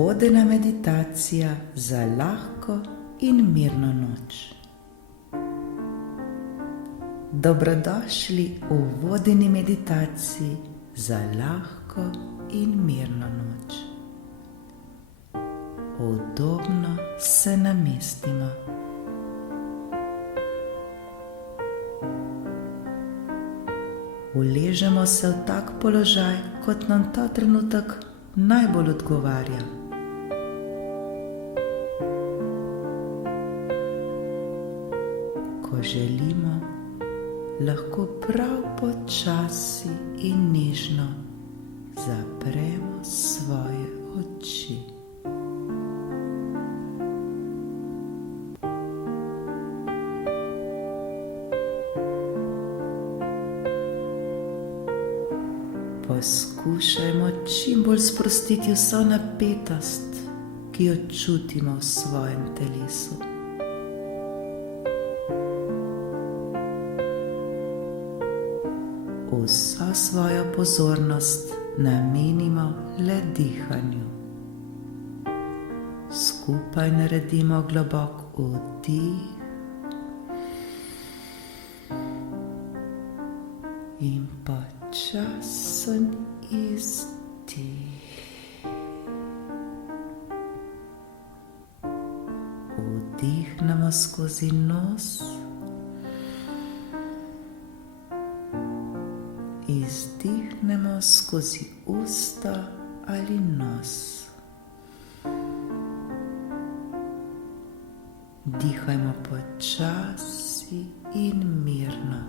Vodena meditacija za lahko in mirno noč. Dobrodošli v vodeni meditaciji za lahko in mirno noč. Udobno se namestimo. Uležemo se v tak položaj, kot nam ta trenutek najbolj odgovarja. Ko želimo, lahko prav počasi in nežno zapremo svoje oči. Poskušajmo čim bolj sprostiti vso napetost, ki jo čutimo v svojem telesu. Vso svojo pozornost namenimo le dihanju. Skupaj naredimo globok vdih in počasen izdih. Vdihnemo skozi nos, izdihnemo skozi usta ali nos. Dihajmo počasi in mirno.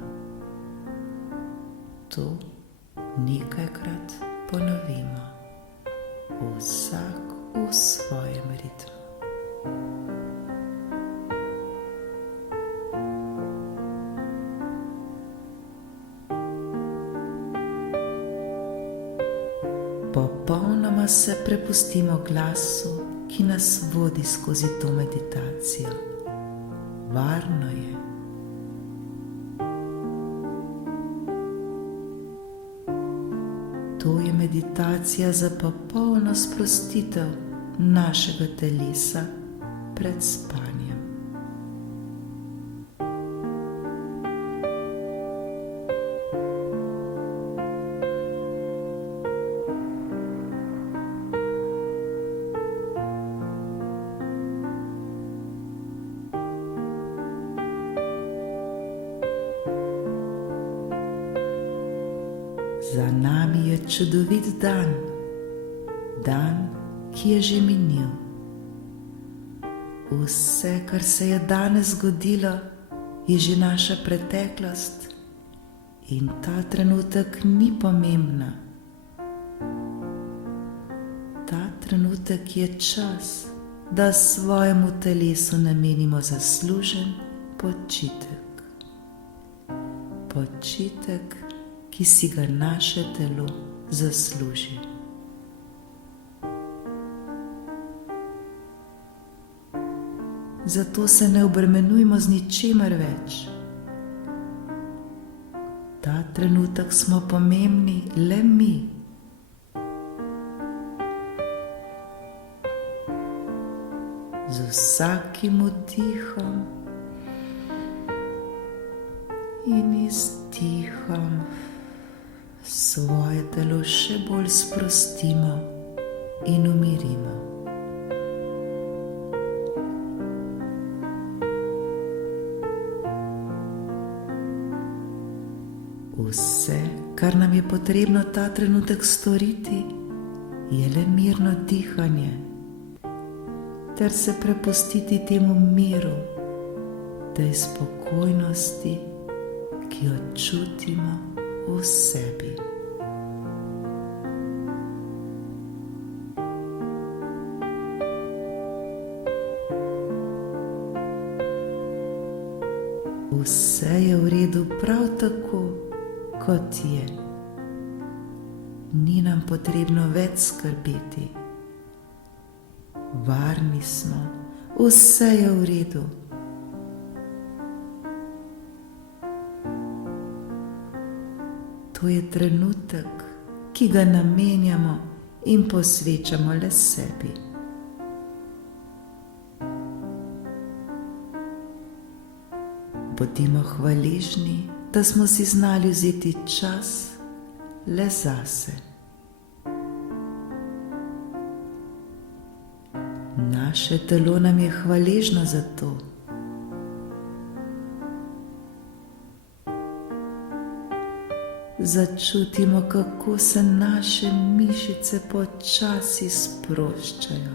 To nekajkrat ponovimo, vsak v svojem ritmu. Popolnoma se prepustimo glasu, ki nas vodi skozi to meditacijo. Varno je. To je meditacija za popolno sprostitev našega telesa pred spanjem. Za nami je čudovit dan, dan, ki je že minil. Vse, kar se je danes zgodilo, je že naša preteklost in ta trenutek ni pomembna. Ta trenutek je čas, da svojemu telesu namenimo zaslužen počitek. Počitek, ki si ga naše telo zasluži. Zato se ne obremenujmo z ničemer več. Ta trenutek smo pomembni le mi. Z vsakim vdihom in izdihom svoje telo še bolj sprostimo in umirimo. Vse, kar nam je potrebno ta trenutek storiti, je le mirno dihanje ter se prepustiti temu miru, tej spokojnosti, ki jo čutimo v sebi. Vse je v redu prav tako, kot je. Ni nam potrebno več skrbeti. Varni smo, vse je v redu. To je trenutek, ki ga namenjamo in posvečamo le sebi. Bodimo hvaležni, da smo si znali vzeti čas le zase. Naše telo nam je hvaležno za to. Začutimo, kako se naše mišice počasi sproščajo.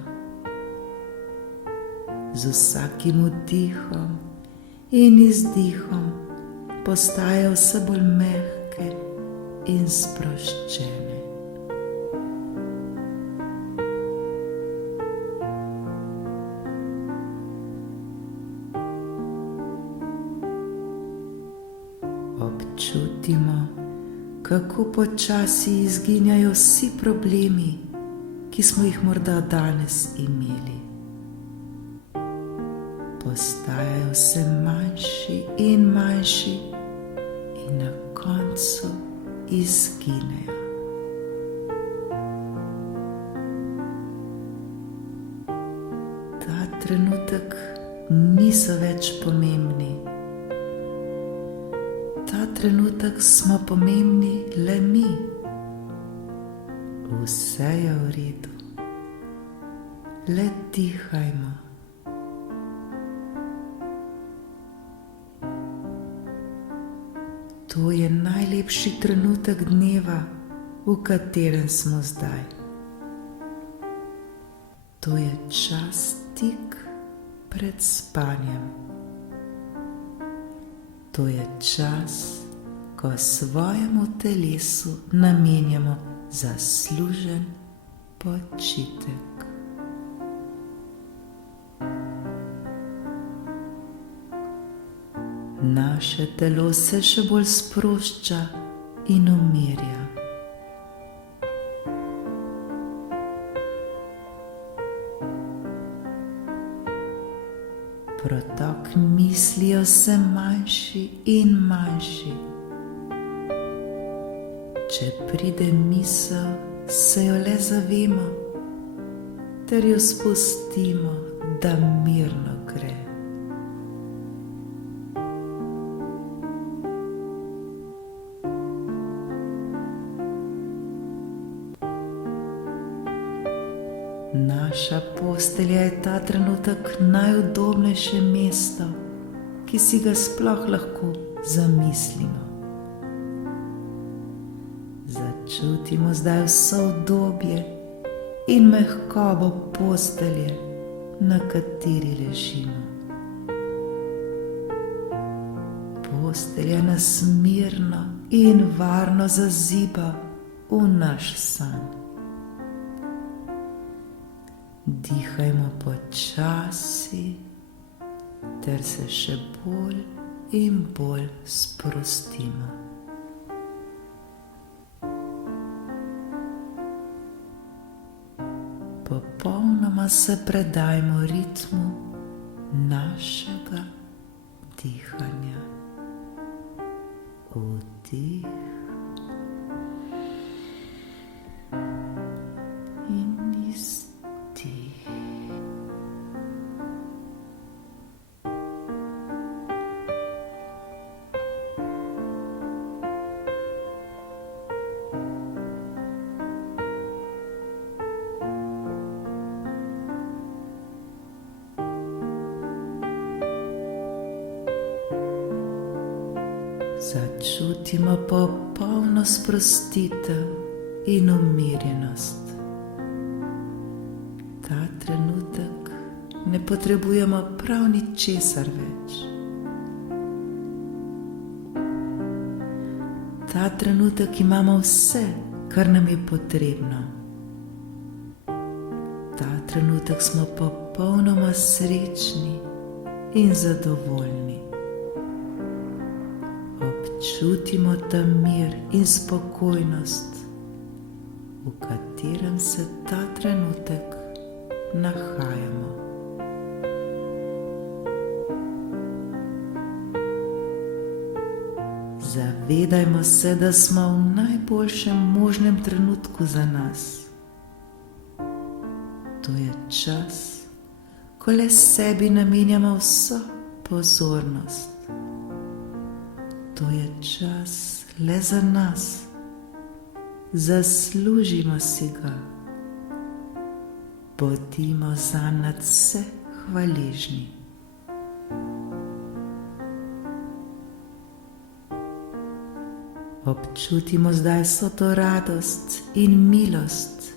Z vsakim vdihom in izdihom postajajo vse bolj mehke in sproščene. Občutimo, kako počasi izginjajo vsi problemi, ki smo jih morda danes imeli. Postajajo vse manjši in manjši in na koncu izginejo. Ta trenutek niso več pomembni. Ta trenutek smo pomembni le mi. Vse je v redu. Le dihajmo. To je najlepši trenutek dneva, v katerem smo zdaj. To je čas tik pred spanjem. To je čas, ko svojemu telesu namenjamo zaslužen počitek. Naše telo se še bolj sprošča in umirja. Protok misli je vse manjši in manjši. Če pride misel, se jo le zavemo ter jo spustimo, da mirno gre. Naša postelja je ta trenutek najudobnejše mesto, ki si ga sploh lahko zamislimo. Začutimo zdaj vso udobje in mehkobo postelje, na kateri ležimo. Postelja nas mirno in varno zaziba v naš san. Dihajmo počasi ter se še bolj in bolj sprostimo. Popolnoma se predajmo ritmu našega dihanja. Vdih in izdih. Začutimo popolno sprostitev in umirjenost. Ta trenutek ne potrebujemo prav ničesar več. Ta trenutek imamo vse, kar nam je potrebno. Ta trenutek smo popolnoma srečni in zadovoljni. Občutimo ta mir in spokojnost, v katerem se ta trenutek nahajamo. Zavedajmo se, da smo v najboljšem možnem trenutku za nas. To je čas, ko le sebi namenjamo vso pozornost. To je čas le za nas. Zaslužimo si ga. Bodimo zanj nadvse hvaležni. Občutimo zdaj vso to radost in milost,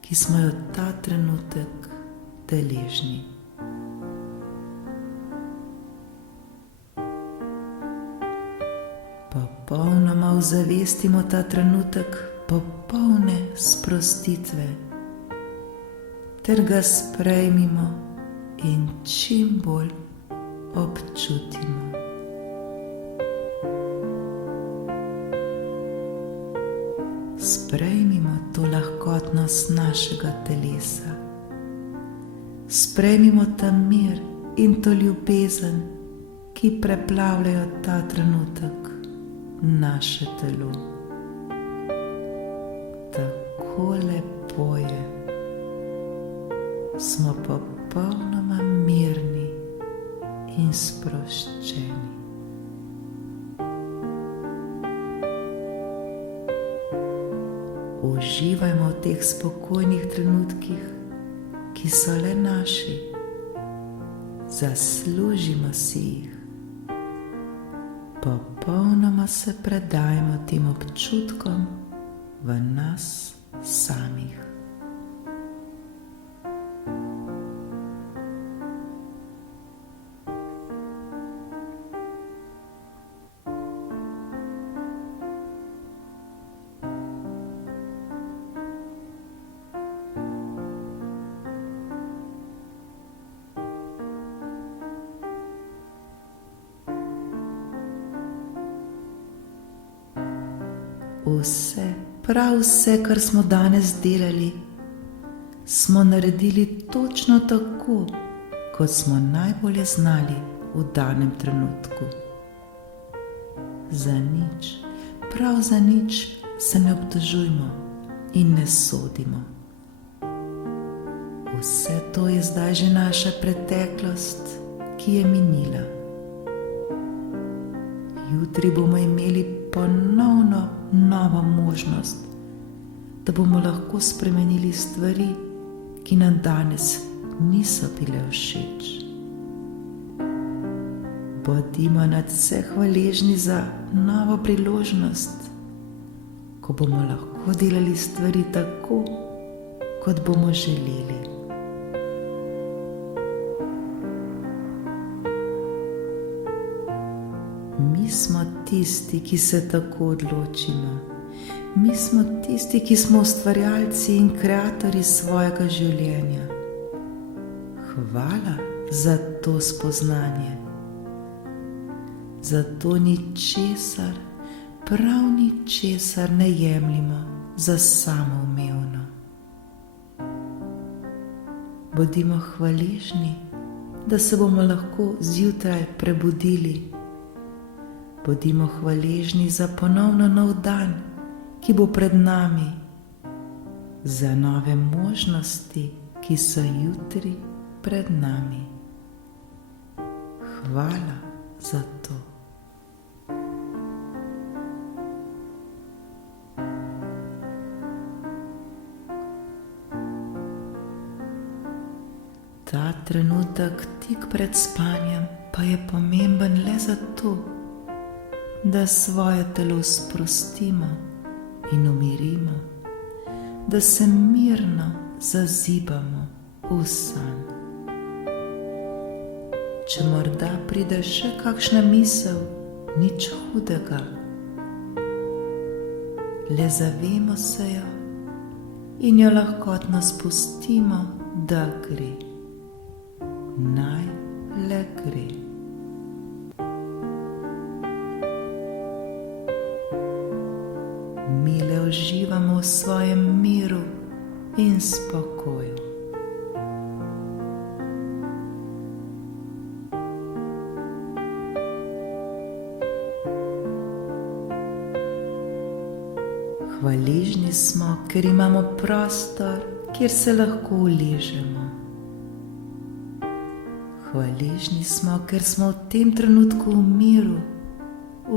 ki smo jo ta trenutek deležni. Popolnoma ozavestimo ta trenutek popolne sprostitve ter ga sprejmimo in čim bolj občutimo. Sprejmimo to lahkotnost našega telesa. Sprejmimo ta mir in to ljubezen, ki preplavljajo ta trenutek naše telo. Tako lepo je. Smo popolnoma mirni in sproščeni. Uživajmo v teh spokojnih trenutkih, ki so le naši. Zaslužimo si jih. Popolnoma se predajmo tem občutkom v nas samih. Vse, prav vse, kar smo danes delali, smo naredili točno tako, kot smo najbolje znali v danem trenutku. Za nič, prav za nič se ne obtožujmo in ne sodimo. Vse to je zdaj že naša preteklost, ki je minila. Jutri bomo imeli ponovno novo možnost, da bomo lahko spremenili stvari, ki nam danes niso bile všeč. Bodimo nadvse hvaležni za novo priložnost, ko bomo lahko delali stvari tako, kot bomo želeli. Mi smo tisti, ki se tako odločimo. Mi smo tisti, ki smo ustvarjalci in kreatorji svojega življenja. Hvala za to spoznanje. Zato ničesar, prav ničesar ne jemljimo za samoumevno. Bodimo hvaležni, da se bomo lahko zjutraj prebudili. Bodimo hvaležni za ponovno nov dan, ki bo pred nami, za nove možnosti, ki so jutri pred nami. Hvala za to. Ta trenutek tik pred spanjem pa je pomemben le zato, da svoje telo sprostimo in umirimo, da se mirno zazibamo v san. Če morda pride še kakšna misel, nič hudega, le zavemo se jo in jo lahkotno spustimo, da gre. Naj le gre. Mi le uživamo v svojem miru in spokoju. Hvaležni smo, ker imamo prostor, kjer se lahko uležemo. Hvaležni smo, ker smo v tem trenutku v miru,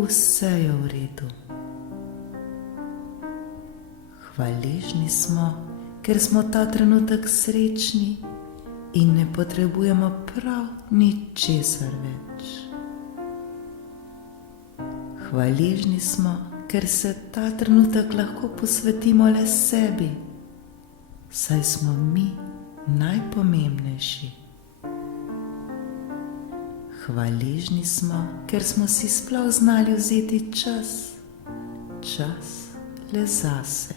vse je v redu. Hvaležni smo, ker smo ta trenutek srečni in ne potrebujemo prav ničesar več. Hvaležni smo, ker se ta trenutek lahko posvetimo le sebi, saj smo mi najpomembnejši. Hvaležni smo, ker smo si sploh znali vzeti čas le zase.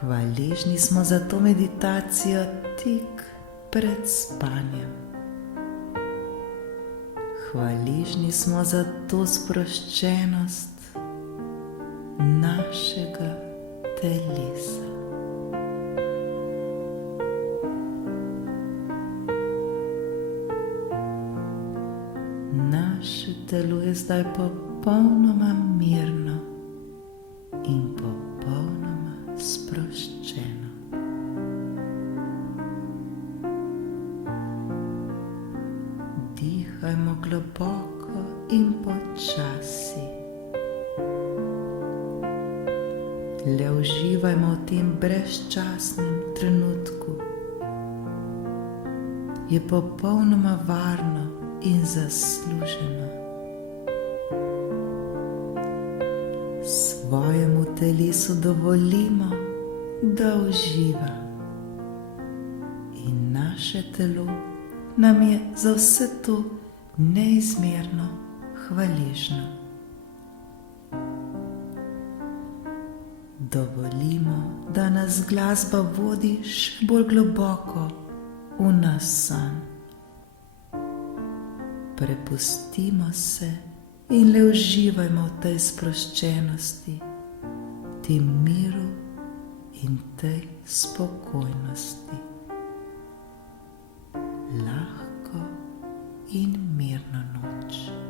Hvaležni smo za to meditacijo tik pred spanjem. Hvaležni smo za to sproščenost našega telesa. Naše telo je zdaj popolnoma mirno in popolnoma sproščeno. Dihajmo globoko in počasi. Le uživajmo v tem brezčasnem trenutku. Je popolnoma varno in zasluženo. Svojemu telesu dovolimo, da uživa. In naše telo nam je za vse to neizmerno hvaležno. Dovolimo, da nas glasba vodi še bolj globoko v naš san. Prepustimo se in le uživajmo v tej sproščenosti, tem miru in tej spokojnosti. Lahko in mirno noč.